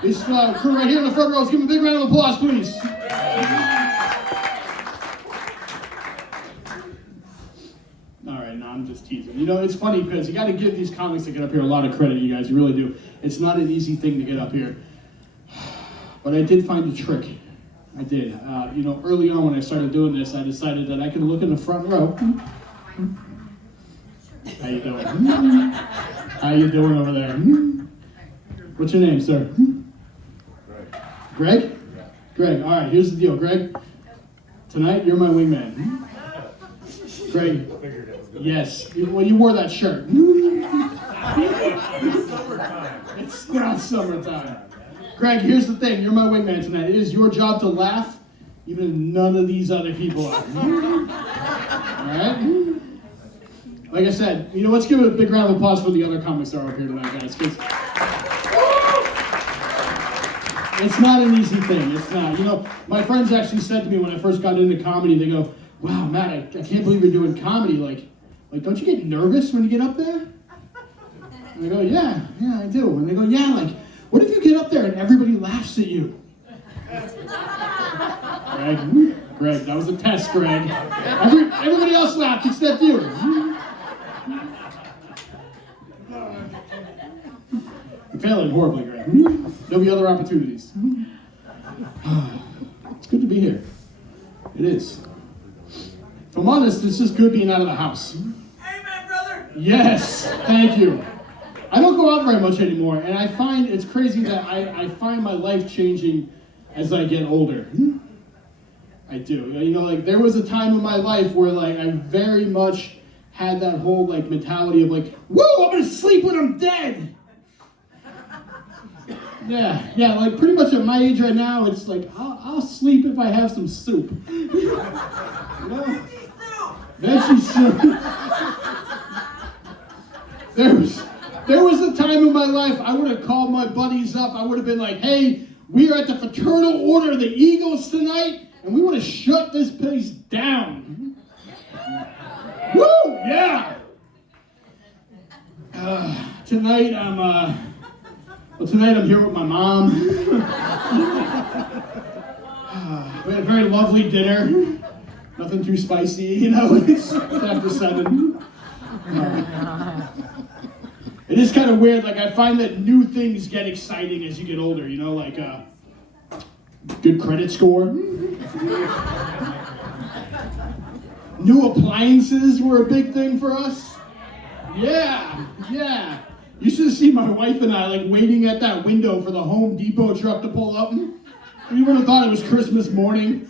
This crew right here in the front row, let's give them a big round of applause, please. All right, no, I'm just teasing. You know, it's funny because you got to give these comics that get up here a lot of credit, you guys. You really do. It's not an easy thing to get up here. But I did find a trick. I did. You know, early on when I started doing this, I decided that I could look in the front row. How you doing? How you doing over there? What's your name, sir? Greg? Greg, all right, here's the deal. Greg, tonight you're my wingman. Greg, yes, well, you wore that shirt. It's summertime. It's not summertime. Greg, here's the thing. You're my wingman tonight. It is your job to laugh, even if none of these other people are. All right? Like I said, you know, let's give a big round of applause for the other comics that are up here tonight, guys. It's not an easy thing. It's not. You know, my friends actually said to me when I first got into comedy, they go, wow, Matt, I can't believe you're doing comedy. Like, don't you get nervous when you get up there? And I go, yeah, I do. And they go, yeah, like, what if you get up there and everybody laughs at you? Greg, that was a test, Greg. Everybody else laughed except you. I'm failing horribly, Greg. There'll be other opportunities. It's good to be here. It is. If I'm honest, it's just good being out of the house. Amen, brother. Yes, thank you. I don't go out very much anymore, and I find it's crazy that I find my life changing as I get older. I do. You know, like, there was a time in my life where, like, I very much had that whole, like, mentality of, like, woo, I'm gonna sleep when I'm dead. Yeah, like, pretty much at my age right now, it's like, I'll sleep if I have some soup. You know? Veggie soup. There was a time in my life I would have called my buddies up. I would have been like, hey, we are at the Fraternal Order of the Eagles tonight, and we want to shut this place down. Woo, yeah. Tonight I'm here with my mom. We had a very lovely dinner. Nothing too spicy, you know. It's after 7. It is kind of weird. Like, I find that new things get exciting as you get older. You know, like good credit score. New appliances were a big thing for us. Yeah. You should have seen my wife and I, like, waiting at that window for the Home Depot truck to pull up. You would have thought it was Christmas morning.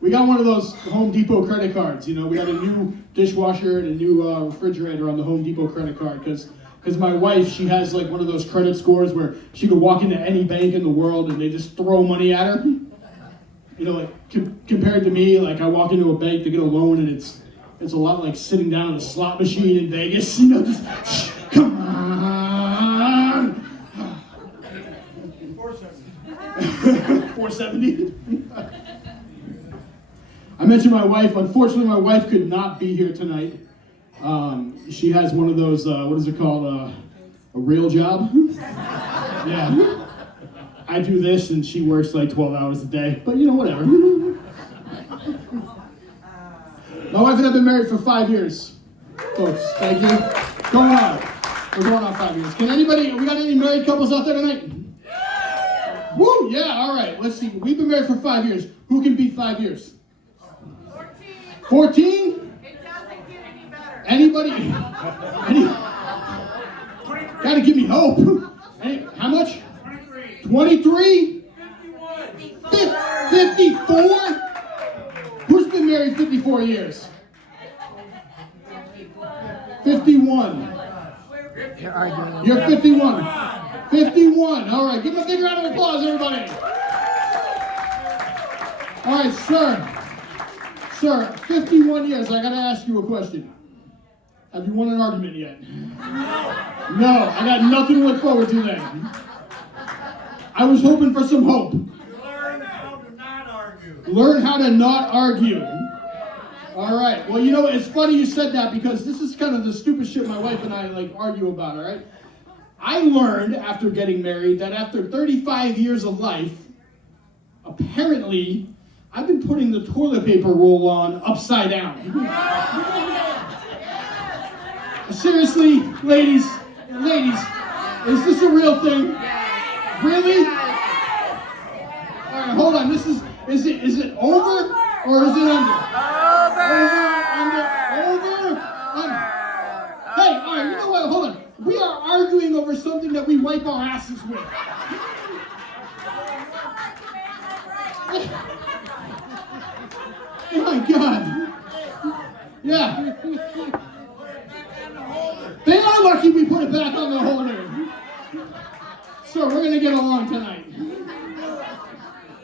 We got one of those Home Depot credit cards. You know, we got a new dishwasher and a new refrigerator on the Home Depot credit card because my wife, she has, like, one of those credit scores where she could walk into any bank in the world and they just throw money at her. You know, like, compared to me, like, I walk into a bank to get a loan and it's a lot like sitting down at a slot machine in Vegas. You know, just come on. 470. I mentioned my wife. Unfortunately, my wife could not be here tonight. She has one of those, what is it called, a real job? Yeah. I do this and she works like 12 hours a day, but you know, whatever. My wife and I have been married for 5 years. Folks, thank you. We're going on 5 years. We got any married couples out there tonight? Yeah! Woo, yeah, all right. Let's see. We've been married for 5 years. Who can beat 5 years? 14? It doesn't get any better. Anybody? Gotta give me hope. How much? 23? 54? Who's been married 54 years? 51. You're 51. 51. All right, give him a big round of applause, everybody. All right, Sir, 51 years, I gotta ask you a question. Have you won an argument yet? No, I got nothing to look forward to then. I was hoping for some hope. Learn how to not argue. Learn how to not argue. All right, well, you know, it's funny you said that because this is kind of the stupid shit my wife and I, like, argue about, all right? I learned after getting married that after 35 years of life, apparently, I've been putting the toilet paper roll on upside down. Seriously, ladies, is this a real thing? Really? All right, hold on. Is it over or is it under? Over. Hey, all right, you know what? Hold on. We are arguing over something that we wipe our asses with. Oh my God. Yeah. They are lucky we put it back on the holder. So we're going to get along tonight.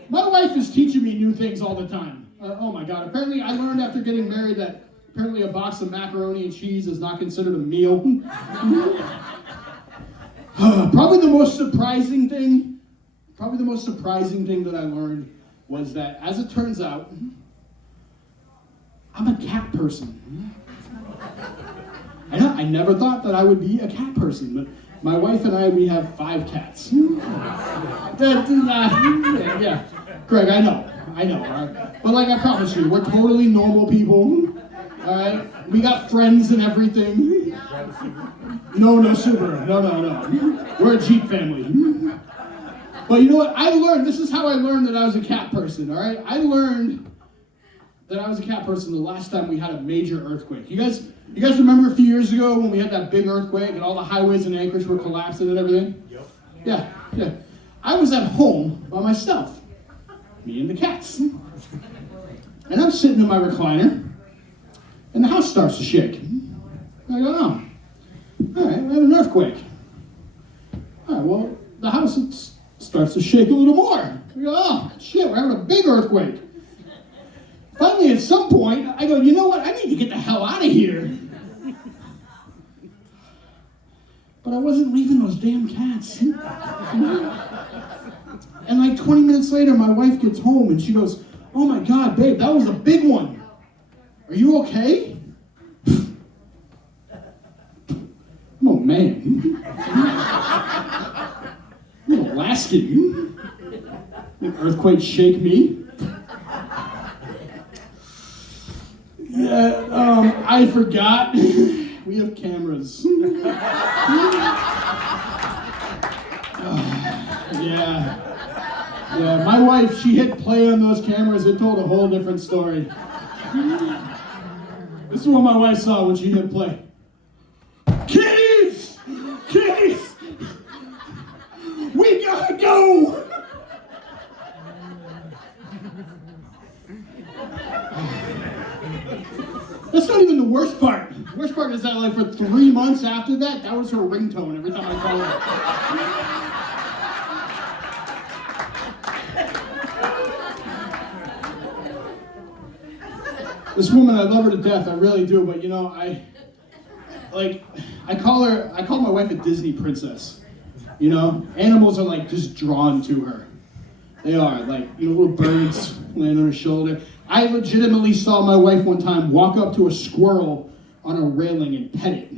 My wife is teaching me new things all the time. Oh my God. Apparently I learned after getting married that apparently a box of macaroni and cheese is not considered a meal. Probably the most surprising thing that I learned was that, as it turns out, I'm a cat person. I never thought that I would be a cat person, but my wife and I, we have 5 cats. Yeah, Greg, I know. But like I promise you, we're totally normal people. All right, we got friends and everything. No Subaru. No. We're a Jeep family. But you know what? This is how I learned that I was a cat person, all right? I learned that I was a cat person the last time we had a major earthquake. You guys remember a few years ago when we had that big earthquake and all the highways in Anchorage were collapsing and everything? Yep. Yeah. I was at home by myself, me and the cats. And I'm sitting in my recliner, and the house starts to shake. I go, oh, all right, we had an earthquake. All right, well, the house starts to shake a little more. I go, oh, shit, we're having a big earthquake. Finally, at some point, I go, you know what? I need to get the hell out of here. But I wasn't leaving those damn cats. And like 20 minutes later, my wife gets home and she goes, oh my God, babe, that was a big one. Are you okay? I'm a man. I'm Alaskan. An earthquake shake me. Yeah, I forgot. We have cameras. Yeah, my wife, she hit play on those cameras. It told a whole different story. This is what my wife saw when she hit play. Kitties! We gotta go! That's not even the worst part. The worst part is that like for 3 months after that, that was her ringtone every time I called her. This woman, I love her to death, I really do, but you know, I call my wife a Disney princess. You know, animals are like just drawn to her. They are, like, you know, little birds laying on her shoulder. I legitimately saw my wife one time walk up to a squirrel on a railing and pet it.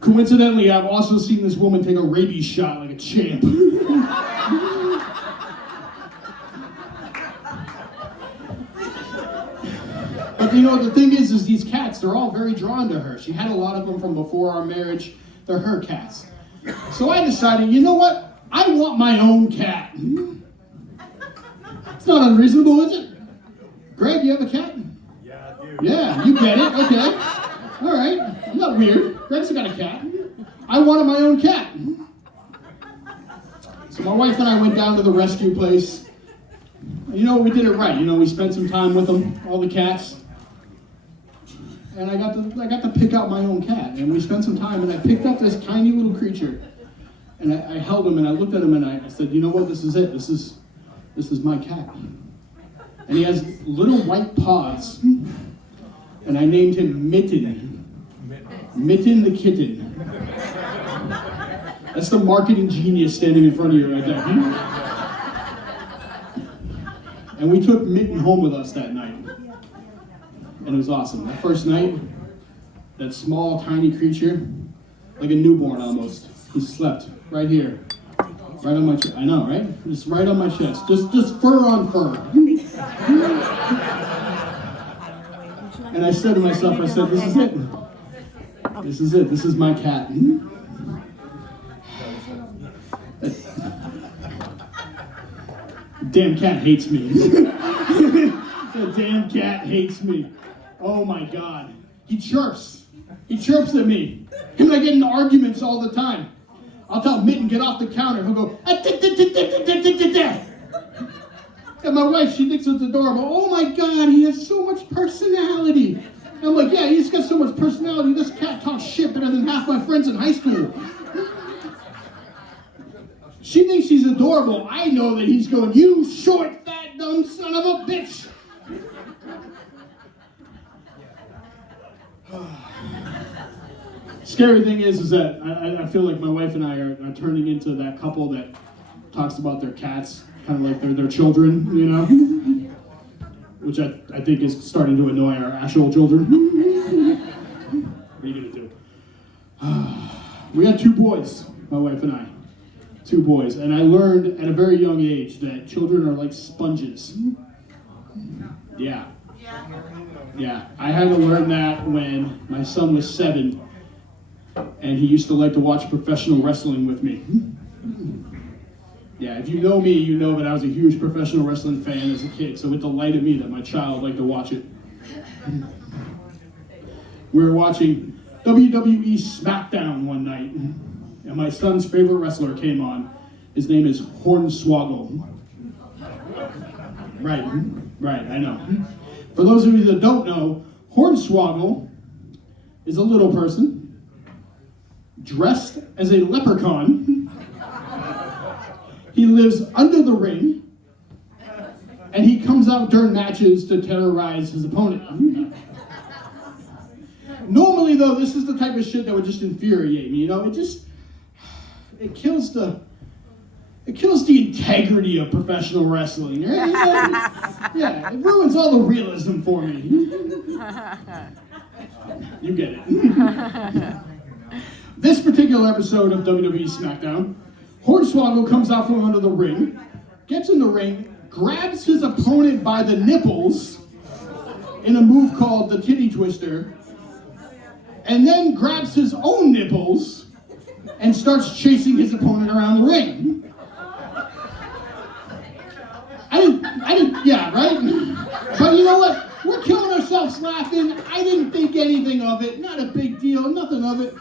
Coincidentally, I've also seen this woman take a rabies shot like a champ. But you know, the thing is these cats, they're all very drawn to her. She had a lot of them from before our marriage. They're her cats. So I decided, you know what? I want my own cat. It's not unreasonable, is it? Greg, you have a cat? Yeah, I do. Yeah, you get it, okay. All right, not weird. Greg's got a cat. I wanted my own cat. So my wife and I went down to the rescue place. You know, we did it right. You know, we spent some time with them, all the cats. And I got to pick out my own cat. And we spent some time, and I picked up this tiny little creature. And I held him, and I looked at him, and I said, you know what, this is it. This is my cat. And he has little white paws. And I named him Mitten. Mitten the kitten. That's the marketing genius standing in front of you right there. And we took Mitten home with us that night. And it was awesome. That first night, that small, tiny creature, like a newborn almost. He slept right here, right on my chest. I know, right? Just right on my chest, just fur on fur. And I said to myself, I said, this is it. This is it. This is my cat. Damn cat hates me. The damn cat hates me. Oh my God. He chirps. He chirps at me. Him and I get into arguments all the time. I'll tell Mitten, get off the counter. He'll go, and my wife, she thinks it's adorable. Oh my God, he has so much personality. And I'm like, yeah, he's got so much personality. This cat talks shit better than half my friends in high school. She thinks he's adorable. I know that he's going, you short, fat, dumb son of a bitch. Scary thing is that I feel like my wife and I are turning into that couple that talks about their cats, kind of like they're their children, you know? Which I think is starting to annoy our actual children. What are you gonna do? We had 2 boys, my wife and I. 2 boys, and I learned at a very young age that children are like sponges. Yeah. Yeah, I had to learn that when my son was 7, and he used to like to watch professional wrestling with me. Yeah, if you know me, you know that I was a huge professional wrestling fan as a kid, so it delighted me that my child liked to watch it. We were watching WWE SmackDown one night, and my son's favorite wrestler came on. His name is Hornswoggle. Right, I know. For those of you that don't know, Hornswoggle is a little person dressed as a leprechaun. He lives under the ring, and he comes out during matches to terrorize his opponent. Normally, though, this is the type of shit that would just infuriate me. You know, it kills the integrity of professional wrestling. Right? You know? Yeah, it ruins all the realism for me. You get it. This particular episode of WWE SmackDown, Hornswoggle comes out from under the ring, gets in the ring, grabs his opponent by the nipples in a move called the titty twister, and then grabs his own nipples and starts chasing his opponent around the ring. Yeah, right? But you know what? We're killing ourselves laughing. I didn't think anything of it. Not a big deal, nothing of it.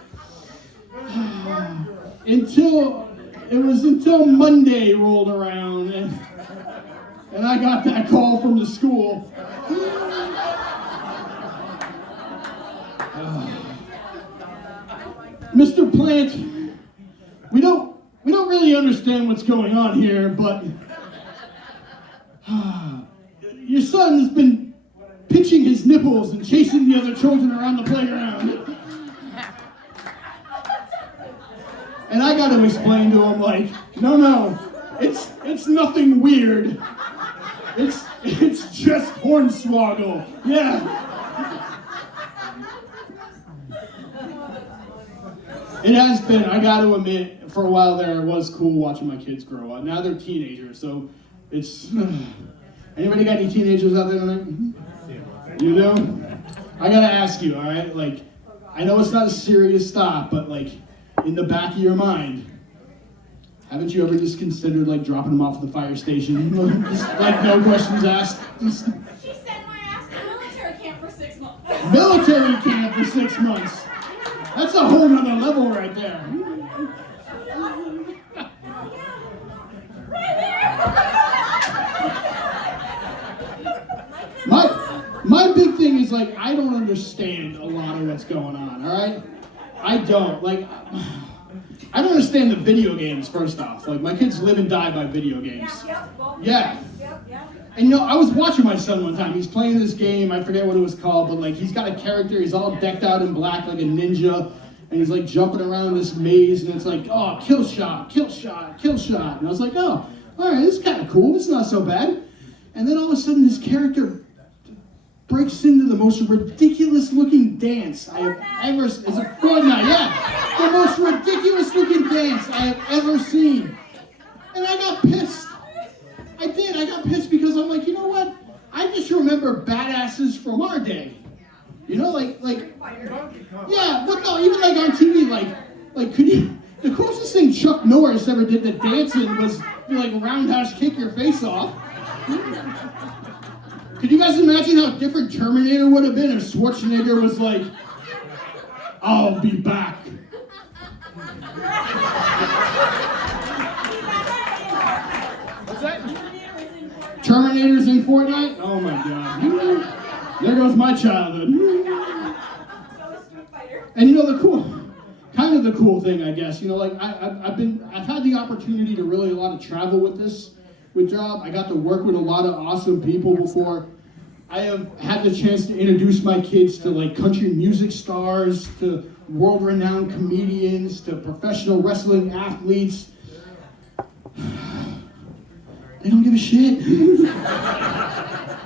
Until Monday rolled around and I got that call from the school. Mr. Plant, we don't really understand what's going on here, but your son has been pinching his nipples and chasing the other children around the playground. And I got to explain to him, like, no, it's nothing weird. It's just Hornswoggle. Yeah. It has been, I got to admit, for a while there, it was cool watching my kids grow up. Now they're teenagers, so it's... Anybody got any teenagers out there tonight? You do? I got to ask you, all right? Like, I know it's not a serious stop, but, like, in the back of your mind, haven't you ever just considered, like, dropping them off at the fire station? Just, like, no questions asked? Just... She sent my ass to military camp for 6 months. Military camp for 6 months. That's a whole nother level right there. My big thing is, like, I don't understand a lot of what's going on, all right? I don't. Like, I don't understand the video games, first off. Like, my kids live and die by video games. Yeah. And, you know, I was watching my son one time. He's playing this game. I forget what it was called, but, like, he's got a character. He's all decked out in black like a ninja. And he's, like, jumping around this maze. And it's like, oh, kill shot, kill shot, kill shot. And I was like, oh, all right, this is kind of cool. It's not so bad. And then all of a sudden, his character breaks into the most ridiculous looking dance I have ever seen. It's a Fortnite, yeah. The most ridiculous looking dance I have ever seen. And I got pissed. I did. I got pissed because I'm like, you know what? I just remember badasses from our day. You know, like, yeah, but no, even like on TV, like, could you, the closest thing Chuck Norris ever did to dancing was like roundhouse kick your face off. Could you guys imagine how different Terminator would have been if Schwarzenegger was like, I'll be back. What's that? Terminator's in Fortnite? Oh my god. There goes my childhood. And you know the cool thing, I guess, you know, like I've had the opportunity to really a lot of travel with job. I got to work with a lot of awesome people before. I have had the chance to introduce my kids to like country music stars, to world-renowned comedians, to professional wrestling athletes. They don't give a shit.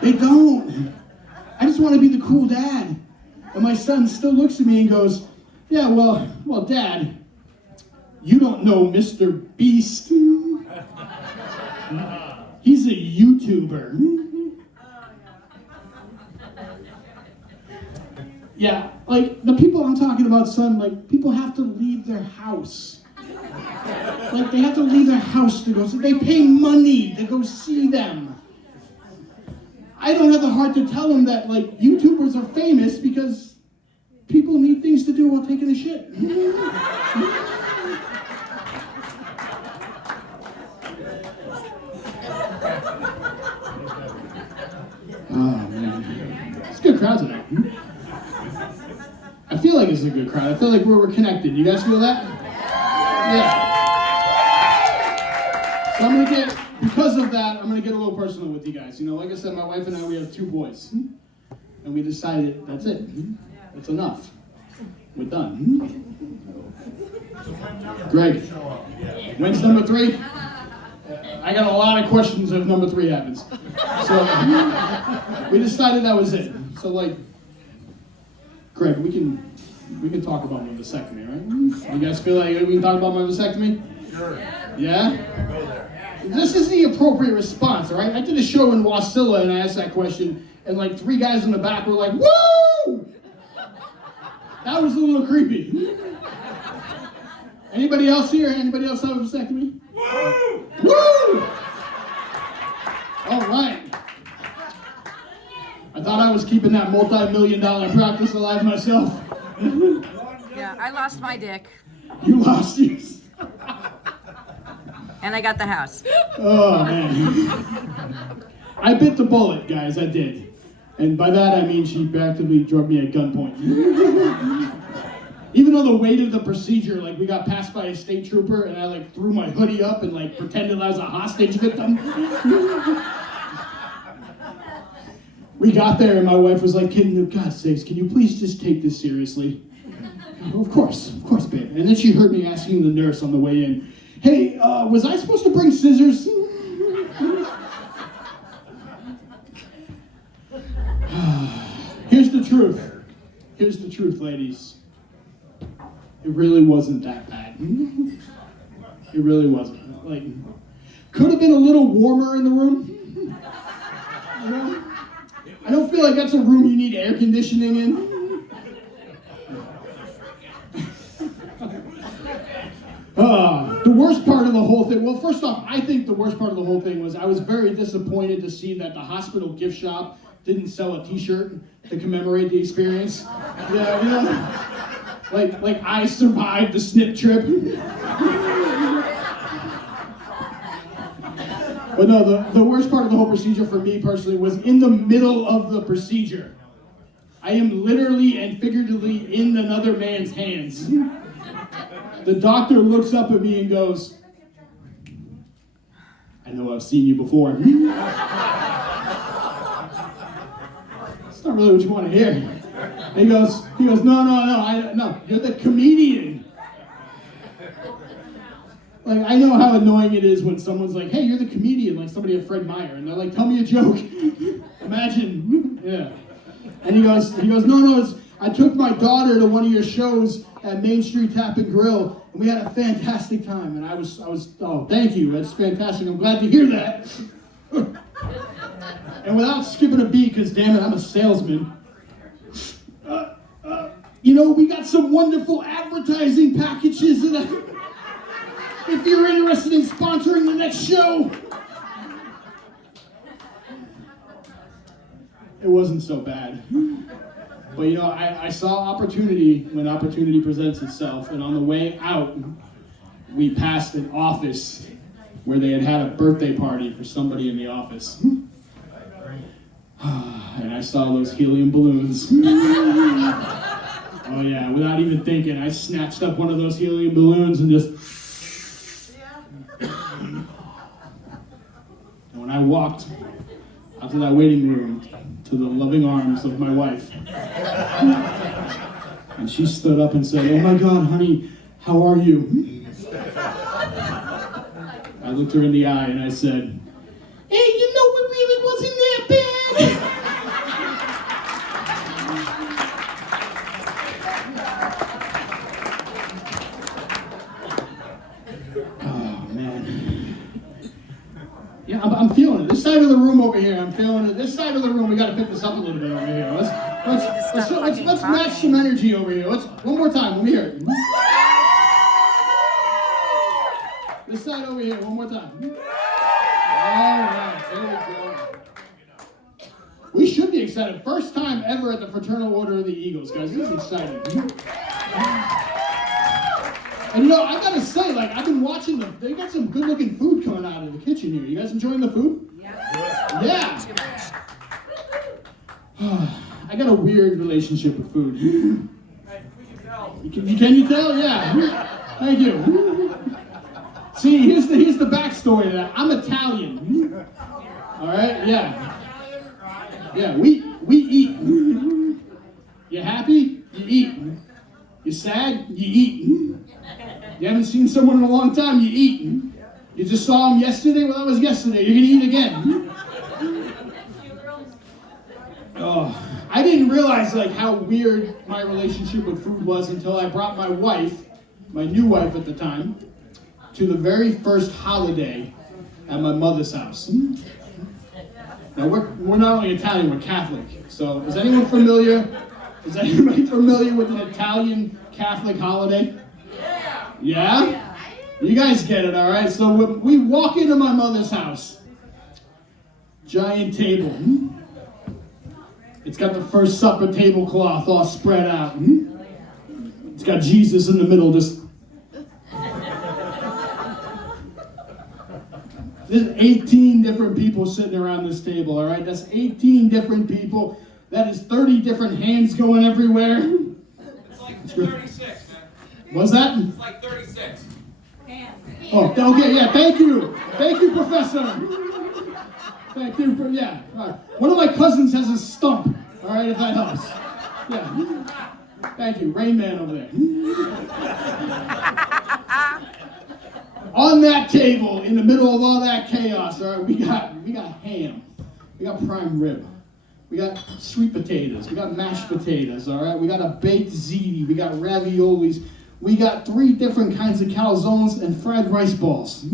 They don't. I just want to be the cool dad. And my son still looks at me and goes, yeah, well, Dad, you don't know Mr. Beast. He's a YouTuber. Yeah, like the people I'm talking about, son, like people have to leave their house. Like they have to leave their house to go see. They pay money to go see them. I don't have the heart to tell them that like YouTubers are famous because people need things to do while taking a shit. Oh man, it's a good crowd tonight. I feel like it's a good crowd. I feel like we're connected. You guys feel that? Yeah. So I'm gonna get, because of that, I'm gonna get a little personal with you guys. You know, like I said, my wife and I, we have 2 boys. And we decided, that's it. That's enough. We're done. Greg, when's number 3? I got a lot of questions if number 3 happens. So we decided that was it. So like, Greg, we can talk about my vasectomy, right? You guys feel like we can talk about my vasectomy? Sure. Yeah? This is the appropriate response, all right? I did a show in Wasilla and I asked that question, and like 3 guys in the back were like, woo! That was a little creepy. Anybody else here? Anybody else have a vasectomy? Woo! Woo! All right. I thought I was keeping that multi-million-dollar practice alive myself. Yeah, I lost my dick. You lost yours. And I got the house. Oh, man. I bit the bullet, guys, I did. And by that, I mean she actively drugged me at gunpoint. Even though the weight of the procedure, like we got passed by a state trooper and I like threw my hoodie up and like pretended I was a hostage victim. We got there and my wife was like, "Kid, God's sakes, can you please just take this seriously?" Of course, babe. And then she heard me asking the nurse on the way in, "Hey, was I supposed to bring scissors?" Here's the truth, ladies. It really wasn't that bad. It really wasn't. Like, could have been a little warmer in the room. You know? I don't feel like that's a room you need air conditioning in. The worst part of the whole thing, well, first off, I think the worst part of the whole thing was I was very disappointed to see that the hospital gift shop didn't sell a t-shirt to commemorate the experience. Yeah, you know, like I survived the snip trip. But no, the worst part of the whole procedure for me personally was in the middle of the procedure. I am literally and figuratively in another man's hands. The doctor looks up at me and goes, "I know I've seen you before." It's not really what you want to hear. And he goes, no, you're the comedian. Like, I know how annoying it is when someone's like, "Hey, you're the comedian," like somebody at Fred Meyer, and they're like, "Tell me a joke." Imagine, yeah. And he goes, no, I took my daughter to one of your shows at Main Street Tap and Grill, and we had a fantastic time. And I was, oh, thank you, that's fantastic. I'm glad to hear that. And without skipping a beat, because damn it, I'm a salesman. We got some wonderful advertising packages if you're interested in sponsoring the next show. It wasn't so bad. But I saw opportunity when opportunity presents itself, and on the way out, we passed an office where they had a birthday party for somebody in the office. And I saw those helium balloons. Oh yeah, without even thinking, I snatched up one of those helium balloons and just... And when I walked out to that waiting room, to the loving arms of my wife, and she stood up and said, "Oh my God, honey, how are you?" I looked her in the eye and I said, "Hey, it really wasn't that bad." Yeah, I'm feeling it. This side of the room over here, I'm feeling it. This side of the room, we got to pick this up a little bit over here. Let's match some energy over here. One more time. Let me hear it. This side over here, one more time. All right, there we go. We should be excited. First time ever at the Fraternal Order of the Eagles, guys. This is exciting. And I gotta say, I've been watching them. They got some good-looking food coming out of the kitchen here. You guys enjoying the food? Yeah. I got a weird relationship with food. Can you tell? Yeah. Thank you. See, here's the backstory to that. I'm Italian. All right. Yeah. Yeah. We eat. You happy? You eat. You sad? You eat. You haven't seen someone in a long time, you eat. You just saw them yesterday? Well, that was yesterday. You're going to eat again. Oh, I didn't realize how weird my relationship with food was until I brought my wife, my new wife at the time, to the very first holiday at my mother's house. Now, we're not only Italian, we're Catholic. So, is anybody familiar with an Italian Catholic holiday? Yeah? You guys get it, all right? So we walk into my mother's house. Giant table. It's got the first supper tablecloth all spread out. It's got Jesus in the middle, just... There's 18 different people sitting around this table, all right? That's 18 different people. That is 30 different hands going everywhere. It's like 36, man. What's that? It's like 36. Oh, okay, yeah, thank you. Thank you, Professor. Thank you, yeah. All right. One of my cousins has a stump, all right, if that helps. Yeah. Thank you, Rain Man over there. On that table, in the middle of all that chaos, all right, we got ham. We got prime rib. We got sweet potatoes. We got mashed potatoes, all right? We got a baked ziti. We got raviolis. We got 3 different kinds of calzones and fried rice balls.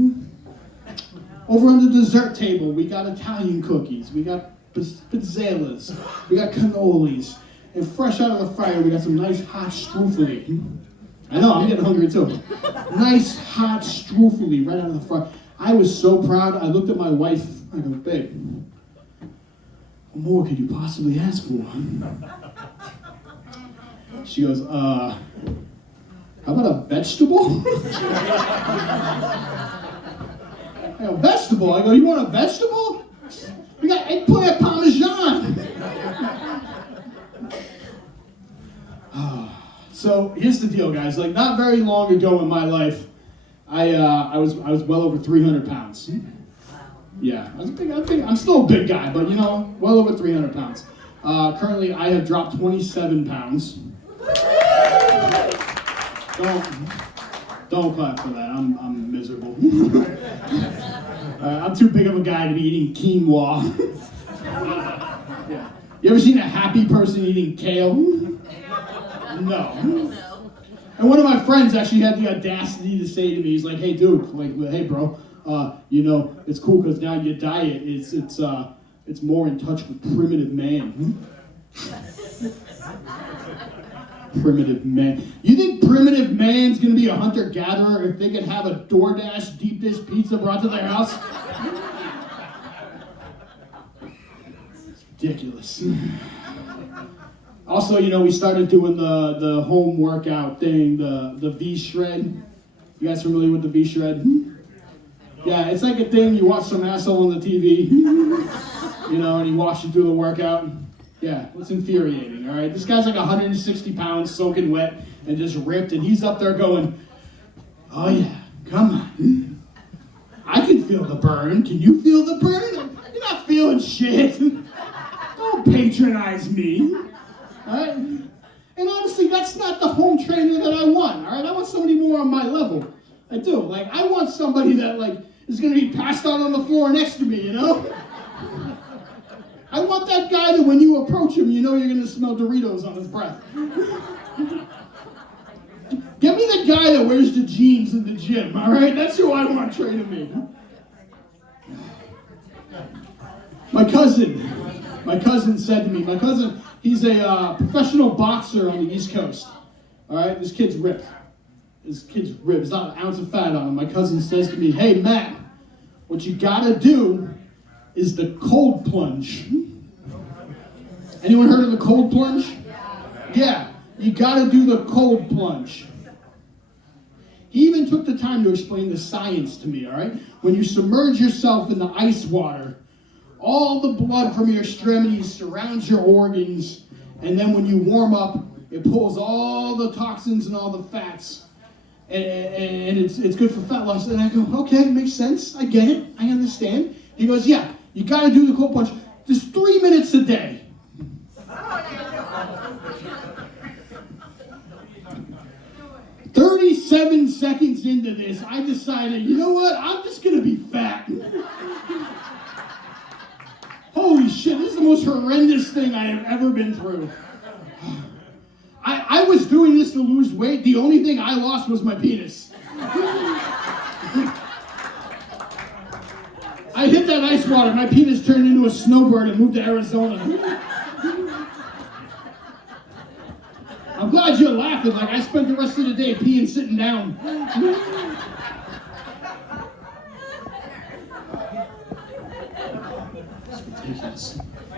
Over on the dessert table, we got Italian cookies. We got pizzellas. We got cannolis. And fresh out of the fryer, we got some nice hot strufoli. I know, I'm getting hungry too. Nice hot strufoli right out of the fryer. I was so proud. I looked at my wife. I go, babe, what more could you possibly ask for? She goes, how about a vegetable? I go, vegetable? I go, you want a vegetable? We got eggplant parmesan. So here's the deal, guys. Not very long ago in my life, I was well over 300 pounds. Yeah, I'm still a big guy, but well over 300 pounds. Currently, I have dropped 27 pounds. Don't clap for that. I'm miserable. I'm too big of a guy to be eating quinoa. Yeah. You ever seen a happy person eating kale? No. And one of my friends actually had the audacity to say to me, he's like, hey dude, like, hey bro, you know, it's cool because now your diet it's more in touch with primitive man. Primitive man. You think primitive man's gonna be a hunter-gatherer if they could have a DoorDash deep dish pizza brought to their house? It's ridiculous. Also, you know, we started doing the home workout thing, the V-Shred. You guys familiar with the V-Shred? Yeah, it's like a thing, you watch some asshole on the TV, you know, and he walks you through the workout. Yeah, it's infuriating, all right? This guy's like 160 pounds, soaking wet, and just ripped, and he's up there going, oh yeah, come on. I can feel the burn. Can you feel the burn? You're not feeling shit. Don't patronize me. All right? And honestly, that's not the home trainer that I want, all right? I want somebody more on my level. I do. Like, I want somebody that, like, is going to be passed out on the floor next to me, you know? I want that guy that when you approach him, you know you're going to smell Doritos on his breath. Get me the guy that wears the jeans in the gym, all right? That's who I want training me. My cousin said to me, he's a professional boxer on the East Coast. All right, this kid's ripped. There's not an ounce of fat on him. My cousin says to me, hey, Matt, what you gotta do is the cold plunge. Anyone heard of the cold plunge? Yeah, you gotta do the cold plunge. He even took the time to explain the science to me, all right? When you submerge yourself in the ice water, all the blood from your extremities surrounds your organs, and then when you warm up, it pulls all the toxins and all the fats, and it's good for fat loss. And I go, okay, makes sense. I get it. I understand. He goes, yeah, you got to do the cold plunge. Just 3 minutes a day. 37 seconds into this, I decided, you know what? I'm just going to be fat. Holy shit, this is the most horrendous thing I have ever been through. I was doing this to lose weight. The only thing I lost was my penis. I hit that ice water. My penis turned into a snowbird and moved to Arizona. I'm glad you're laughing. Like, I spent the rest of the day peeing sitting down.